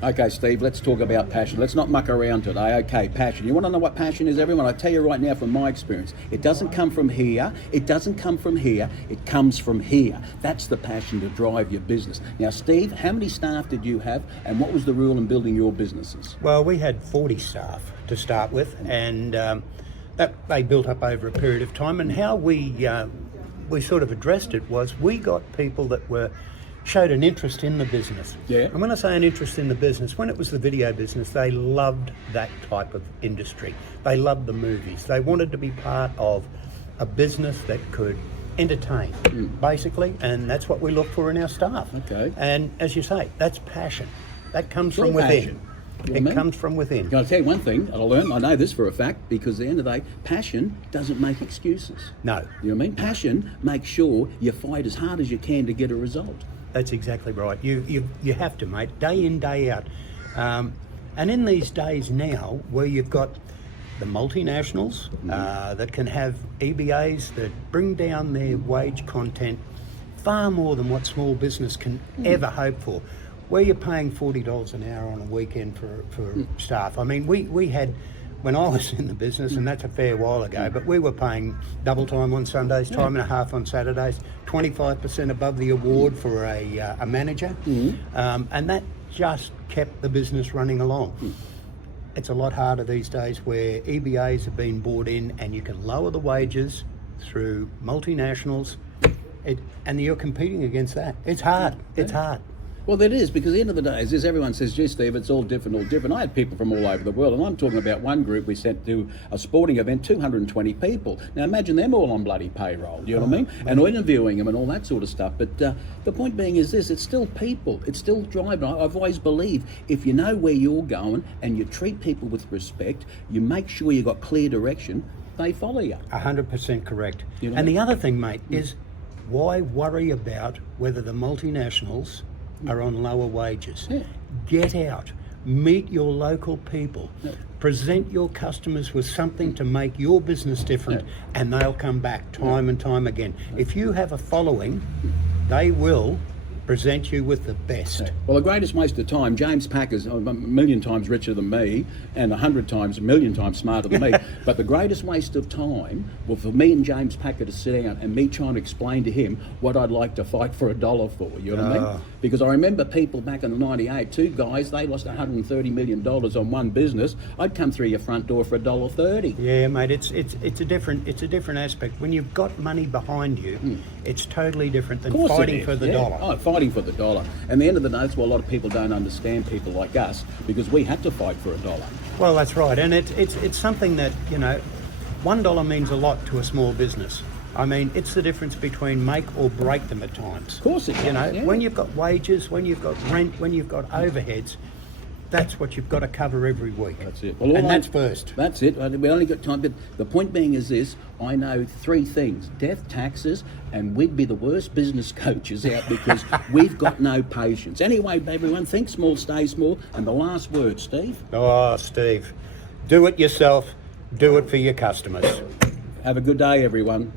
Okay, Steve, let's talk about passion. Let's not muck around today. Okay, passion. You want to know what passion is, everyone? I tell you right now from my experience, it doesn't come from here. It doesn't come from here. It comes from here. That's the passion to drive your business. Now, Steve, how many staff did you have, and what was the rule in building your businesses? Well, we had 40 staff to start with, and that they built up over a period of time. And how we sort of addressed it was we got people that showed an interest in the business. Yeah. And when I say an interest in the business, when it was the video business, they loved that type of industry. They loved the movies. They wanted to be part of a business that could entertain, basically, and that's what we look for in our staff. Okay. And as you say, that's passion. That comes from Passion. within. You know what I mean? It comes from within. I'll tell you one thing I know this for a fact, because at the end of the day, passion doesn't make excuses. No. You know what I mean? Passion makes sure you fight as hard as you can to get a result. That's exactly right. You have to, mate, day in, day out. And in these days now, where you've got the multinationals that can have EBAs that bring down their wage content far more than what small business can ever hope for, where you're paying $40 an hour on a weekend for staff. I mean, we had, when I was in the business, and that's a fair while ago, but we were paying double time on Sundays, time and a half on Saturdays, 25% above the award for a manager, and that just kept the business running along. It's a lot harder these days where EBAs have been brought in and you can lower the wages through multinationals, and you're competing against that. It's hard. It's hard. Well, it is, because at the end of the day, as everyone says, gee, Steve, it's all different. I had people from all over the world, and I'm talking about one group we sent to a sporting event, 220 people. Now, imagine them all on bloody payroll, you know what I mean? And interviewing them and all that sort of stuff. But the point being is this, it's still people. It's still driving. I've always believed if you know where you're going and you treat people with respect, you make sure you've got clear direction, they follow you. 100% correct. You know And the other thing, mate, is why worry about whether the multinationals are on lower wages? Get out, meet your local people, present your customers with something to make your business different, and they'll come back time and time again. If you have a following, they will present you with the best. Well, the greatest waste of time, James Packer's a million times richer than me and 100 times, a million times smarter than me, but the greatest waste of time was for me and James Packer to sit down and me trying to explain to him what I'd like to fight for $1 for, you know what I mean? Because I remember people back in the 98, two guys, they lost $130 million on one business. I'd come through your front door for $1.30. Yeah, mate, it's a different aspect. When you've got money behind you, it's totally different than fighting for the dollar. Oh, fighting for the dollar. And at the end of the day, that's why a lot of people don't understand people like us, because we had to fight for $1. Well, that's right, and it's something that, you know, $1 means a lot to a small business. I mean, it's the difference between make or break them at times. Of course it is. You know, when you've got wages, when you've got rent, when you've got overheads, that's what you've got to cover every week. That's it. Well, that's first. That's it. We only got time, but the point being is this, I know three things: death, taxes, and we'd be the worst business coaches out because we've got no patience. Anyway, everyone, think small, stay small, and the last word, Steve? Oh, Steve, do it yourself, do it for your customers. Have a good day, everyone.